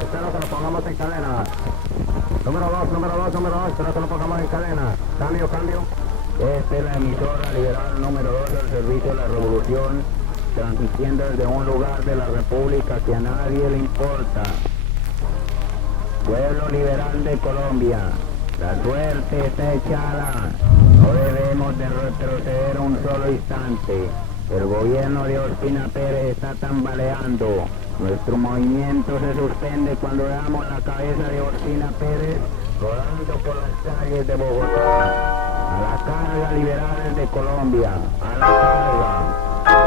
Espero que lo pongamos en cadena. Número 2, espero que lo pongamos en cadena. Cambio. Esta es la emisora liberal número 2 del Servicio de la Revolución, transmitiendo desde un lugar de la República que a nadie le importa. Pueblo liberal de Colombia, la suerte está echada. No debemos de retroceder un solo instante. El gobierno de Ospina Pérez está tambaleando. Nuestro movimiento se suspende cuando veamos la cabeza de Ospina Pérez rodando por las calles de Bogotá. A la carga, liberales de Colombia, a la carga.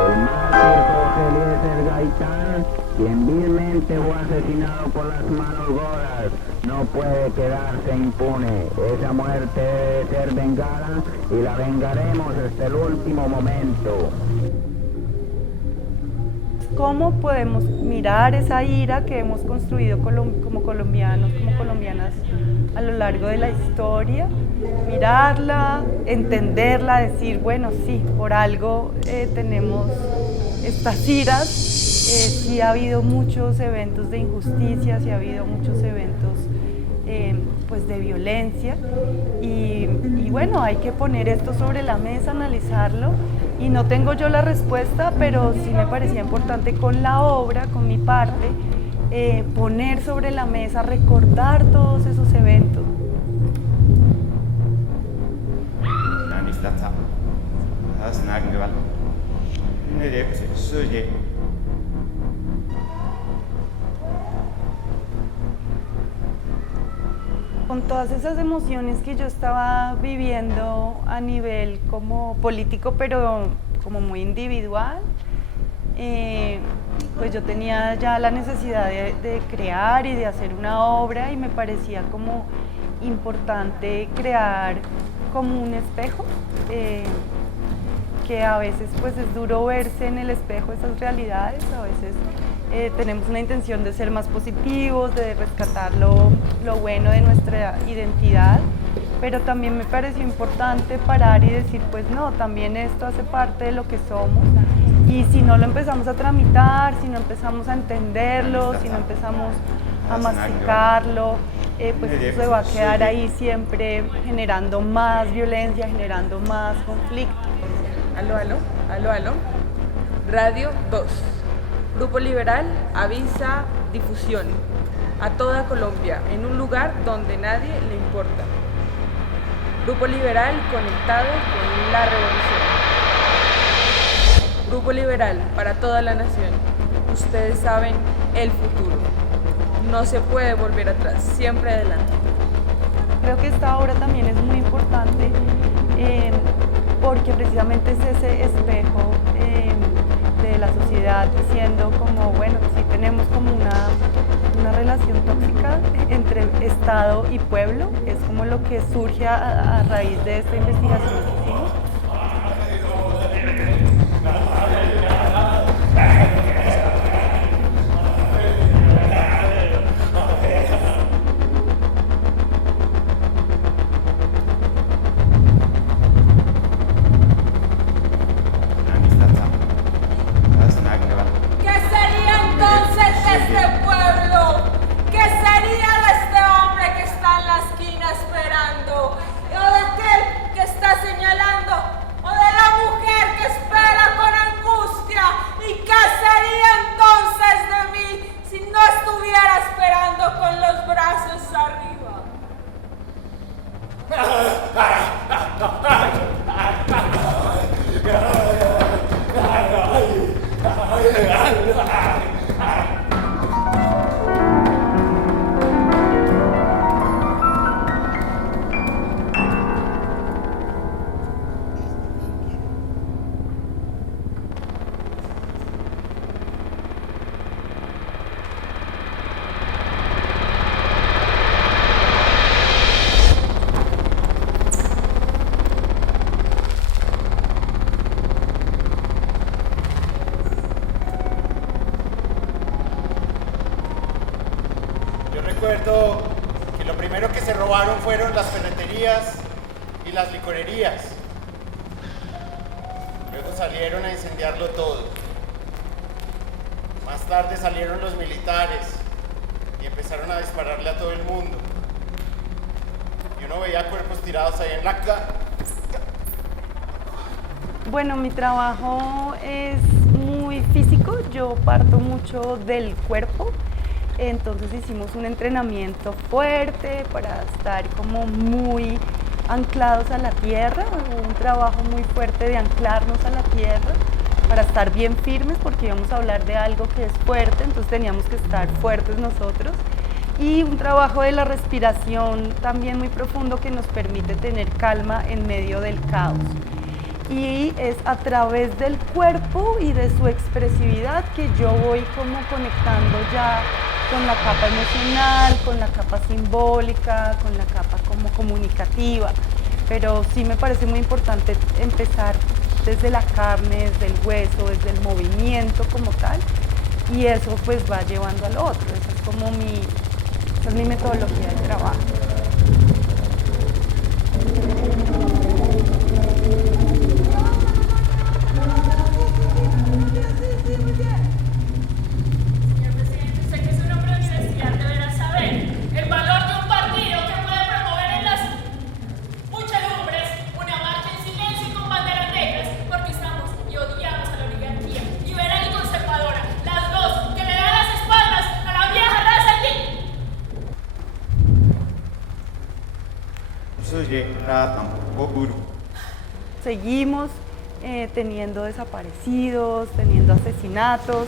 El mártir Jorge Eliezer Gaitán, quien vilmente fue asesinado por las manos godas, no puede quedarse impune. Esa muerte debe ser vengada y la vengaremos hasta el último momento. ¿Cómo podemos mirar esa ira que hemos construido como colombianos, como colombianas a lo largo de la historia? Mirarla, entenderla, decir, bueno, sí, por algo tenemos estas iras. Sí ha habido muchos eventos de injusticia, sí ha habido muchos eventos pues de violencia y bueno, hay que poner esto sobre la mesa, analizarlo. Y no tengo yo la respuesta, pero sí me parecía importante con la obra, con mi parte, poner sobre la mesa, recordar todos esos eventos. Con todas esas emociones que yo estaba viviendo a nivel como político, pero como muy individual, pues yo tenía ya la necesidad de crear y de hacer una obra y me parecía como importante crear como un espejo, que a veces pues es duro verse en el espejo esas realidades, a veces tenemos una intención de ser más positivos, de rescatar lo bueno de nuestra identidad, pero también me pareció importante parar y decir, pues no, también esto hace parte de lo que somos, y si no lo empezamos a tramitar, si no empezamos a entenderlo, si no empezamos a masticarlo, pues eso se va a quedar ahí siempre generando más violencia, generando más conflicto. Aló. Radio 2. Grupo Liberal avisa difusión a toda Colombia en un lugar donde nadie le importa. Grupo Liberal conectado con la revolución. Grupo Liberal para toda la nación. Ustedes saben el futuro. No se puede volver atrás, siempre adelante. Creo que esta obra también es muy importante porque precisamente es ese espejo de la sociedad diciendo como, bueno, sí tenemos como una relación tóxica entre Estado y pueblo, es como lo que surge a raíz de esta investigación que hicimos. Recuerdo que lo primero que se robaron fueron las ferreterías y las licorerías. Luego salieron a incendiarlo todo. Más tarde salieron los militares y empezaron a dispararle a todo el mundo. Y uno veía cuerpos tirados ahí en la calle. Bueno, mi trabajo es muy físico, yo parto mucho del cuerpo, entonces hicimos un entrenamiento fuerte para estar como muy anclados a la tierra, un trabajo muy fuerte de anclarnos a la tierra para estar bien firmes porque íbamos a hablar de algo que es fuerte, entonces teníamos que estar fuertes nosotros. Y un trabajo de la respiración también muy profundo que nos permite tener calma en medio del caos. Y es a través del cuerpo y de su expresividad que yo voy como conectando ya con la capa emocional, con la capa simbólica, con la capa como comunicativa. Pero sí me parece muy importante empezar desde la carne, desde el hueso, desde el movimiento como tal, y eso pues va llevando al otro. Esa es como esa es mi metodología de trabajo. Señor presidente, usted que es un hombre de universidad deberá saber el valor de un partido que puede promover en las muchedumbres una marcha en silencio y con banderas negras, porque estamos y odiamos a la oligarquía liberal y conservadora, las dos que le dan las espaldas a la vieja raza aquí. Seguimos teniendo desaparecidos, teniendo asesinatos,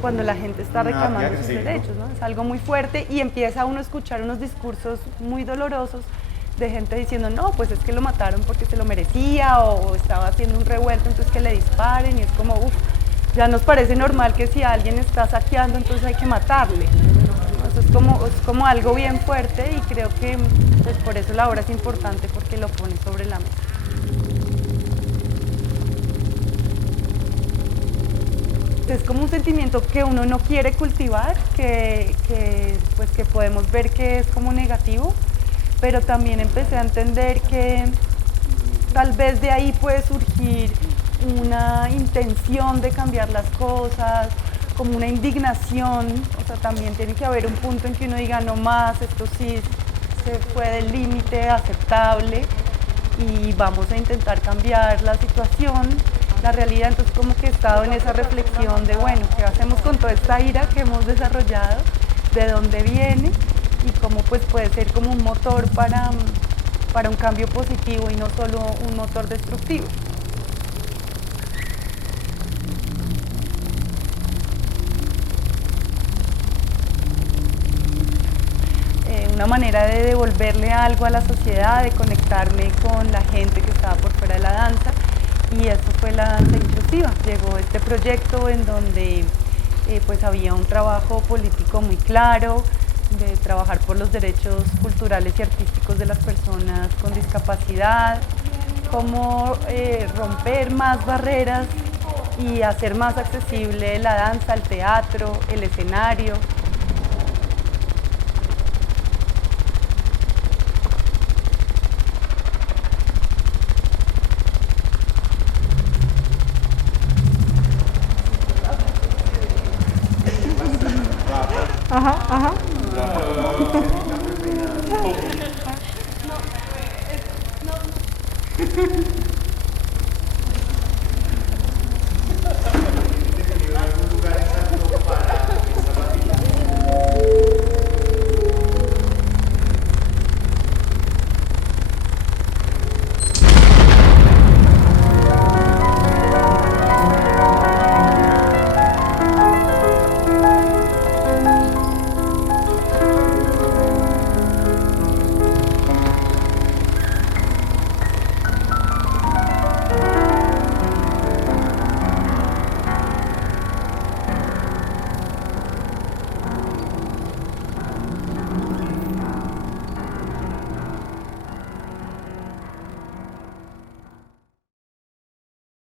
cuando la gente está reclamando sus derechos, ¿no? Es algo muy fuerte y empieza uno a escuchar unos discursos muy dolorosos de gente diciendo, no, pues es que lo mataron porque se lo merecía o estaba haciendo un revuelto, entonces que le disparen, y es como, uff, ya nos parece normal que si alguien está saqueando, entonces hay que matarle. Eso es como algo bien fuerte y creo que pues, por eso la obra es importante porque lo pone sobre la mesa. Es como un sentimiento que uno no quiere cultivar, que podemos ver que es como negativo, pero también empecé a entender que tal vez de ahí puede surgir una intención de cambiar las cosas, como una indignación, o sea, también tiene que haber un punto en que uno diga no más, esto sí se fue del límite aceptable y vamos a intentar cambiar la situación, la realidad. Entonces como que he estado en esa reflexión de bueno, ¿qué hacemos con toda esta ira que hemos desarrollado? ¿De dónde viene? Y cómo pues puede ser como un motor para un cambio positivo y no solo un motor destructivo. Una manera de devolverle algo a la sociedad, de conectarme con la gente que estaba por fuera de la danza, y eso fue la danza inclusiva. Llegó este proyecto en donde pues había un trabajo político muy claro, de trabajar por los derechos culturales y artísticos de las personas con discapacidad, cómo romper más barreras y hacer más accesible la danza, el teatro, el escenario. Ajá, ajá. No.